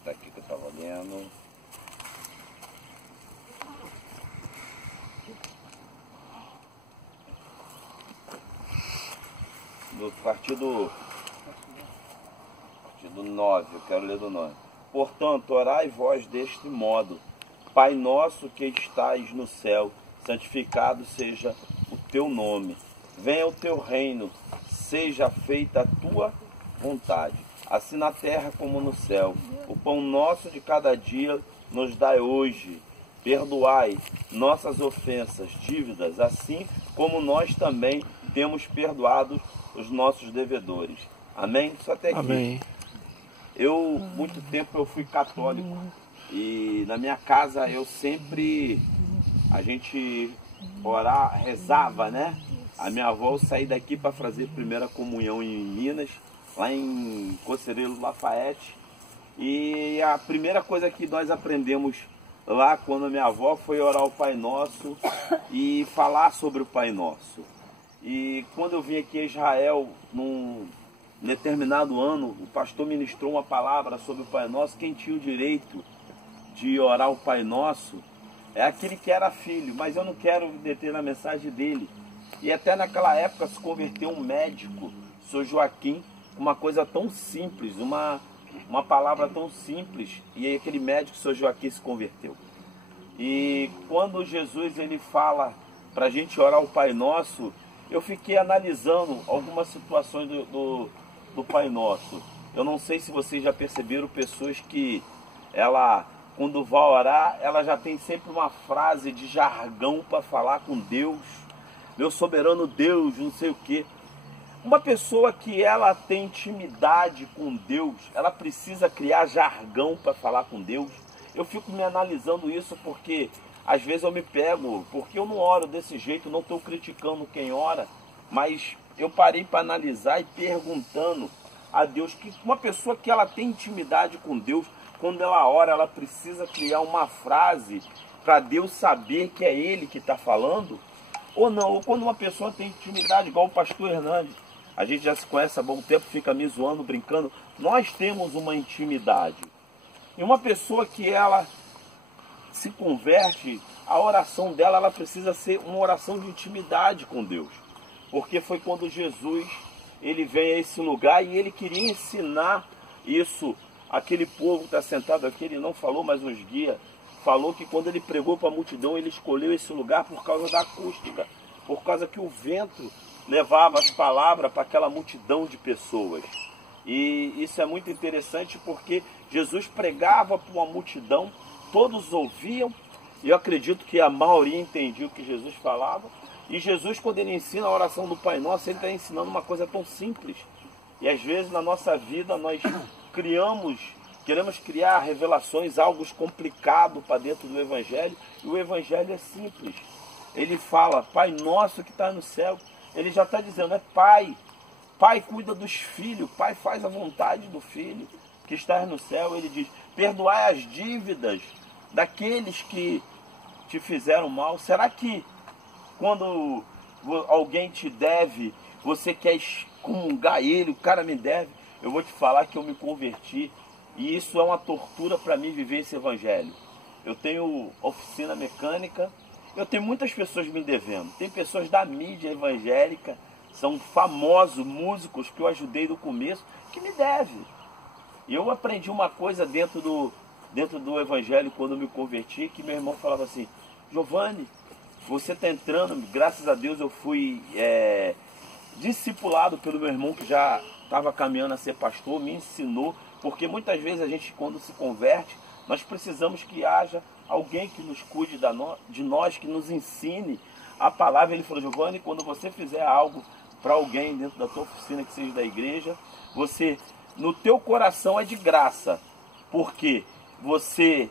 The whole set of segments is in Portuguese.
botar aqui que eu estava lendo. Do partido 9, eu quero ler do 9. Portanto, orai vós deste modo: Pai nosso que estais no céu, santificado seja o teu nome. Venha o teu reino, seja feita a tua vontade, assim na terra como no céu. O pão nosso de cada dia nos dai hoje. Perdoai nossas ofensas, dívidas, assim como nós também temos perdoado os nossos devedores. Amém? Só até aqui. Amém. Muito tempo eu fui católico e na minha casa eu sempre, a gente rezava, né? A minha avó saía daqui para fazer primeira comunhão em Minas, lá em Conselheiro Lafayette. E a primeira coisa que nós aprendemos lá, quando a minha avó foi orar o Pai Nosso e falar sobre o Pai Nosso. E quando eu vim aqui a Israel, num determinado ano, o pastor ministrou uma palavra sobre o Pai Nosso. Quem tinha o direito de orar o Pai Nosso é aquele que era filho, mas eu não quero me deter na mensagem dele. E até naquela época se converteu um médico, Sr. Joaquim, uma coisa tão simples, uma palavra tão simples, e aquele médico, Sr. Joaquim, se converteu. E quando Jesus ele fala para a gente orar o Pai Nosso, eu fiquei analisando algumas situações do Pai Nosso. Eu não sei se vocês já perceberam pessoas que ela, quando vai orar, ela já tem sempre uma frase de jargão para falar com Deus. Meu soberano Deus, não sei o quê. Uma pessoa que ela tem intimidade com Deus, ela precisa criar jargão para falar com Deus. Eu fico me analisando isso porque às vezes eu me pego, porque eu não oro desse jeito, não estou criticando quem ora, mas eu parei para analisar e perguntando a Deus que uma pessoa que ela tem intimidade com Deus, quando ela ora, ela precisa criar uma frase para Deus saber que é Ele que está falando, ou não. Ou quando uma pessoa tem intimidade, igual o pastor Hernandes, a gente já se conhece há bom tempo, fica me zoando, brincando, nós temos uma intimidade. E uma pessoa que ela se converte, a oração dela ela precisa ser uma oração de intimidade com Deus. Porque foi quando Jesus ele vem a esse lugar e ele queria ensinar isso. Aquele povo que está sentado aqui, ele não falou, mas os guias falou que quando ele pregou para a multidão, ele escolheu esse lugar por causa da acústica, por causa que o vento levava as palavras para aquela multidão de pessoas. E isso é muito interessante porque Jesus pregava para uma multidão, todos ouviam, e eu acredito que a maioria entendia o que Jesus falava. E Jesus, quando ele ensina a oração do Pai Nosso, ele está ensinando uma coisa tão simples. E às vezes na nossa vida nós queremos criar revelações, algo complicado para dentro do Evangelho, e o Evangelho é simples. Ele fala, Pai Nosso que está no céu. Ele já está dizendo, é Pai. Pai cuida dos filhos, Pai faz a vontade do Filho que está no céu. Ele diz, perdoai as dívidas daqueles que te fizeram mal. Será que quando alguém te deve, você quer excomungar ele, o cara me deve? Eu vou te falar que eu me converti e isso é uma tortura para mim viver esse Evangelho. Eu tenho oficina mecânica, eu tenho muitas pessoas me devendo. Tem pessoas da mídia evangélica, são famosos músicos que eu ajudei no começo, que me devem. E eu aprendi uma coisa dentro do Evangelho quando eu me converti, que meu irmão falava assim, Giovanni, você está entrando, graças a Deus eu fui discipulado pelo meu irmão que já estava caminhando a ser pastor, me ensinou, porque muitas vezes a gente quando se converte, nós precisamos que haja alguém que nos cuide de nós, que nos ensine a palavra. Ele falou, Giovanni, quando você fizer algo para alguém dentro da tua oficina, que seja da igreja, você, no teu coração é de graça, porque você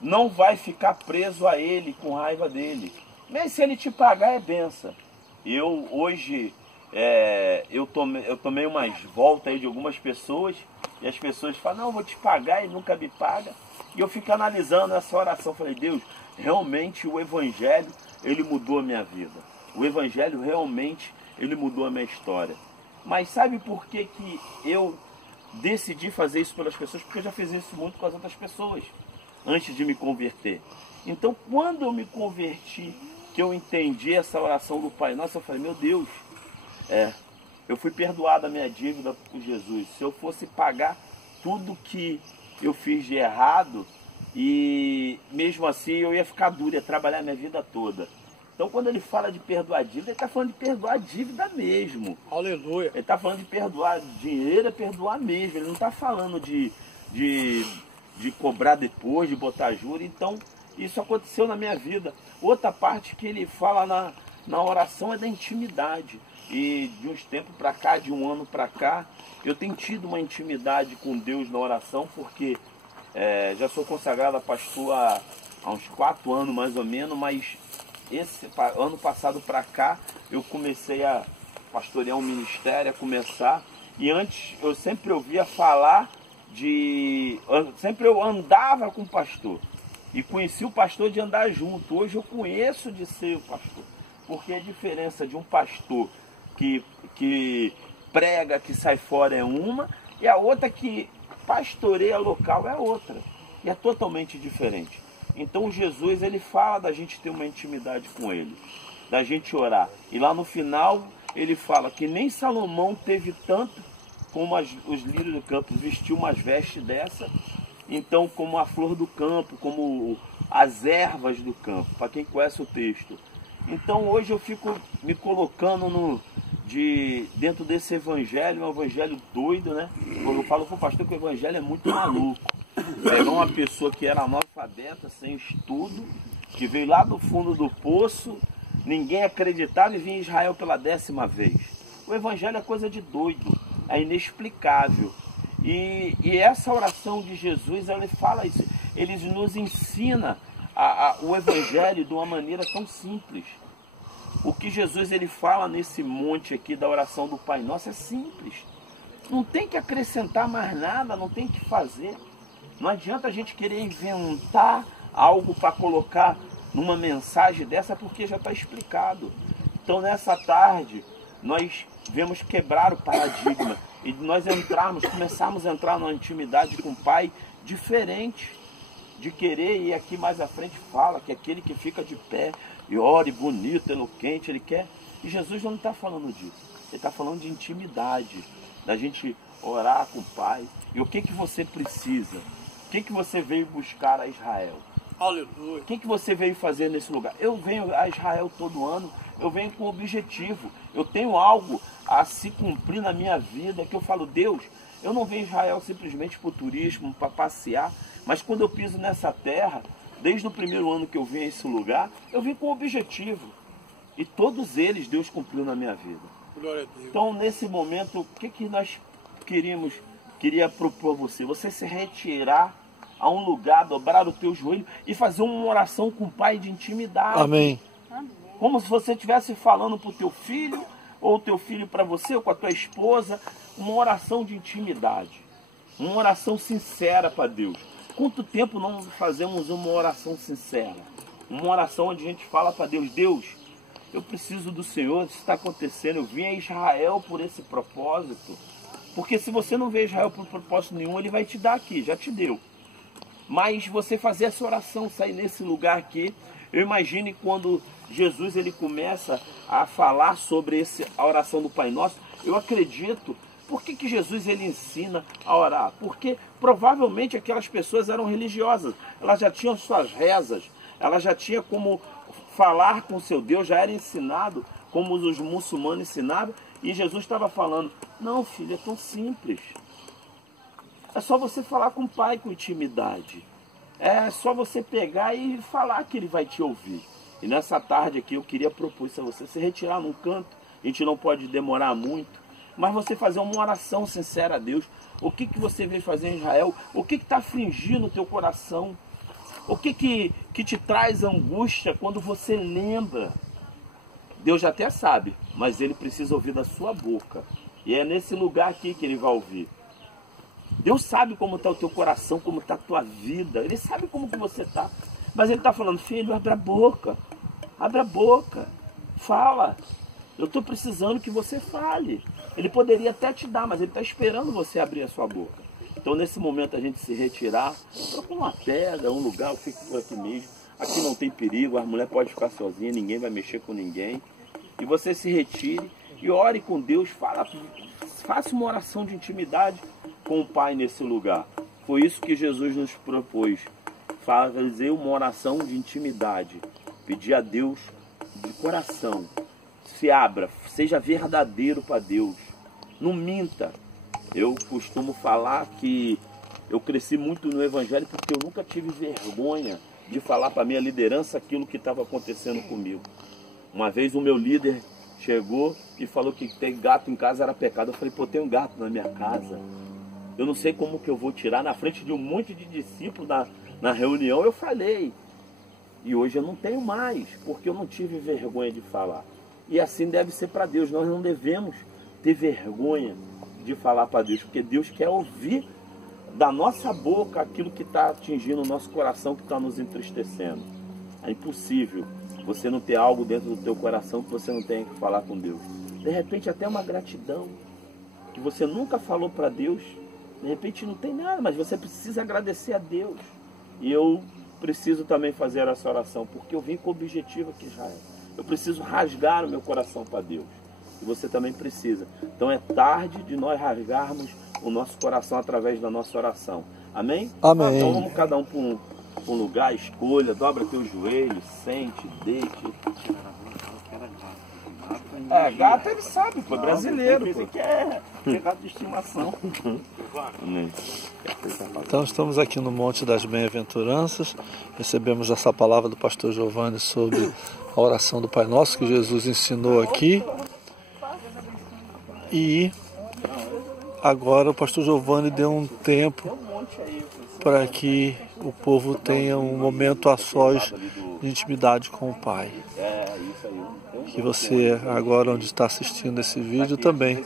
não vai ficar preso a ele, com raiva dele. Mas se ele te pagar é benção. Eu hoje, eu tomei umas voltas aí de algumas pessoas, e as pessoas falam, não, eu vou te pagar, e nunca me paga. E eu fico analisando essa oração, falei, Deus, realmente o Evangelho, ele mudou a minha vida. O Evangelho realmente, ele mudou a minha história. Mas sabe por que que eu decidi fazer isso pelas pessoas, porque eu já fiz isso muito com as outras pessoas, antes de me converter. Então, quando eu me converti, que eu entendi essa oração do Pai Nosso, eu falei, meu Deus, eu fui perdoado a minha dívida por Jesus. Se eu fosse pagar tudo que eu fiz de errado, e mesmo assim eu ia ficar duro, ia trabalhar minha vida toda. Então, quando ele fala de perdoar dívida, ele está falando de perdoar a dívida mesmo. Aleluia. Ele está falando de perdoar dinheiro, é perdoar mesmo. Ele não está falando de cobrar depois, de botar juros. Então, isso aconteceu na minha vida. Outra parte que ele fala na oração é da intimidade. E de uns tempos para cá, de um ano para cá, eu tenho tido uma intimidade com Deus na oração, porque já sou consagrado a pastor há uns 4 anos mais ou menos, mas esse ano passado para cá eu comecei a pastorear um ministério, a começar, e antes eu sempre ouvia falar sempre eu andava com o pastor, e conheci o pastor de andar junto. Hoje eu conheço de ser o pastor, porque a diferença de um pastor que prega, que sai fora é uma, e a outra que pastoreia local é outra, e é totalmente diferente. Então Jesus, ele fala da gente ter uma intimidade com ele, da gente orar. E lá no final ele fala que nem Salomão teve tanto como os lírios do campo, vestiu umas vestes dessa, então como a flor do campo, como as ervas do campo, para quem conhece o texto. Então hoje eu fico me colocando dentro desse evangelho, um evangelho doido, né? Quando eu falo com o pastor que o evangelho é muito maluco. Pegar uma pessoa que era analfabeta, sem estudo, que veio lá do fundo do poço, ninguém acreditava e vinha em Israel pela 10ª vez. O evangelho é coisa de doido, é inexplicável. E essa oração de Jesus, ele fala isso, ele nos ensina o evangelho de uma maneira tão simples. O que Jesus ele fala nesse monte aqui da oração do Pai Nosso é simples. Não tem que acrescentar mais nada, não tem que fazer. Não adianta a gente querer inventar algo para colocar numa mensagem dessa, porque já está explicado. Então nessa tarde nós vemos quebrar o paradigma e nós começarmos a entrar numa intimidade com o Pai diferente de querer, e aqui mais à frente fala que aquele que fica de pé e ore bonito, eloquente, ele quer. E Jesus não está falando disso. Ele está falando de intimidade, da gente orar com o Pai. E o que você precisa? O que você veio buscar a Israel? Aleluia. O que você veio fazer nesse lugar? Eu venho a Israel todo ano, eu venho com objetivo. Eu tenho algo a se cumprir na minha vida, que eu falo, Deus, eu não venho a Israel simplesmente para o turismo, para passear, mas quando eu piso nessa terra, desde o primeiro ano que eu vim a esse lugar, eu vim com objetivo. E todos eles Deus cumpriu na minha vida. Glória a Deus. Então, nesse momento, o que nós queria propor a você? Você se retirar a um lugar, dobrar o teu joelho e fazer uma oração com o Pai de intimidade. Amém. Como se você estivesse falando para o teu filho, ou o teu filho para você, ou com a tua esposa, uma oração de intimidade. Uma oração sincera para Deus. Quanto tempo não fazemos uma oração sincera? Uma oração onde a gente fala para Deus, Deus, eu preciso do Senhor, isso está acontecendo, eu vim a Israel por esse propósito. Porque se você não vê Israel por propósito nenhum, ele vai te dar aqui, já te deu. Mas você fazer essa oração, sair nesse lugar aqui, eu imagine quando Jesus ele começa a falar sobre a oração do Pai Nosso, eu acredito. Por que Jesus ele ensina a orar? Porque provavelmente aquelas pessoas eram religiosas, elas já tinham suas rezas, elas já tinham como falar com seu Deus, já era ensinado como os muçulmanos ensinavam, e Jesus estava falando, não filho, é tão simples. É só você falar com o Pai com intimidade. É só você pegar e falar que Ele vai te ouvir. E nessa tarde aqui eu queria propor isso a você, se retirar num canto, a gente não pode demorar muito, mas você fazer uma oração sincera a Deus. O que você veio fazer em Israel? O que está afligindo o teu coração? O que te traz angústia quando você lembra? Deus já até sabe, mas Ele precisa ouvir da sua boca. E é nesse lugar aqui que Ele vai ouvir. Deus sabe como está o teu coração, como está a tua vida. Ele sabe como que você está. Mas Ele está falando, filho, abre a boca. Abre a boca. Fala. Eu estou precisando que você fale. Ele poderia até te dar, mas ele está esperando você abrir a sua boca. Então, nesse momento, a gente se retirar, procura uma pedra, um lugar, eu fico por aqui mesmo. Aqui não tem perigo, a mulher pode ficar sozinha, ninguém vai mexer com ninguém. E você se retire e ore com Deus, faça uma oração de intimidade com o Pai nesse lugar. Foi isso que Jesus nos propôs, fazer uma oração de intimidade, pedir a Deus de coração. Se abra, seja verdadeiro para Deus, não minta. Eu costumo falar que eu cresci muito no Evangelho porque eu nunca tive vergonha de falar para a minha liderança aquilo que estava acontecendo comigo. Uma vez o meu líder chegou e falou que ter gato em casa era pecado. Eu falei, pô, tem um gato na minha casa. Eu não sei como que eu vou tirar na frente de um monte de discípulos na reunião. Eu falei. E hoje eu não tenho mais, porque eu não tive vergonha de falar. E assim deve ser para Deus. Nós não devemos ter vergonha de falar para Deus, porque Deus quer ouvir da nossa boca aquilo que está atingindo o nosso coração, que está nos entristecendo. É impossível você não ter algo dentro do teu coração que você não tenha que falar com Deus. De repente até uma gratidão que você nunca falou para Deus. De repente não tem nada, mas você precisa agradecer a Deus. E eu preciso também fazer essa oração, porque eu vim com o objetivo aqui, Israel. Eu preciso rasgar o meu coração para Deus. E você também precisa. Então é tarde de nós rasgarmos o nosso coração através da nossa oração. Amém? Amém. Então vamos cada um para um lugar, escolha, dobra teus joelhos, sente, deite. Gato ele sabe, pô, brasileiro. Pô. Que é gato de estimação. Amém. Então estamos aqui no Monte das Bem-aventuranças. Recebemos essa palavra do pastor Giovanni sobre a oração do Pai Nosso que Jesus ensinou aqui. E agora o pastor Giovanni deu um tempo para que o povo tenha um momento a sós de intimidade com o Pai. Que você agora onde está assistindo esse vídeo também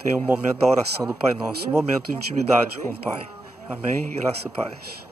tenha um momento da oração do Pai Nosso, um momento de intimidade com o Pai. Amém? Graça e paz.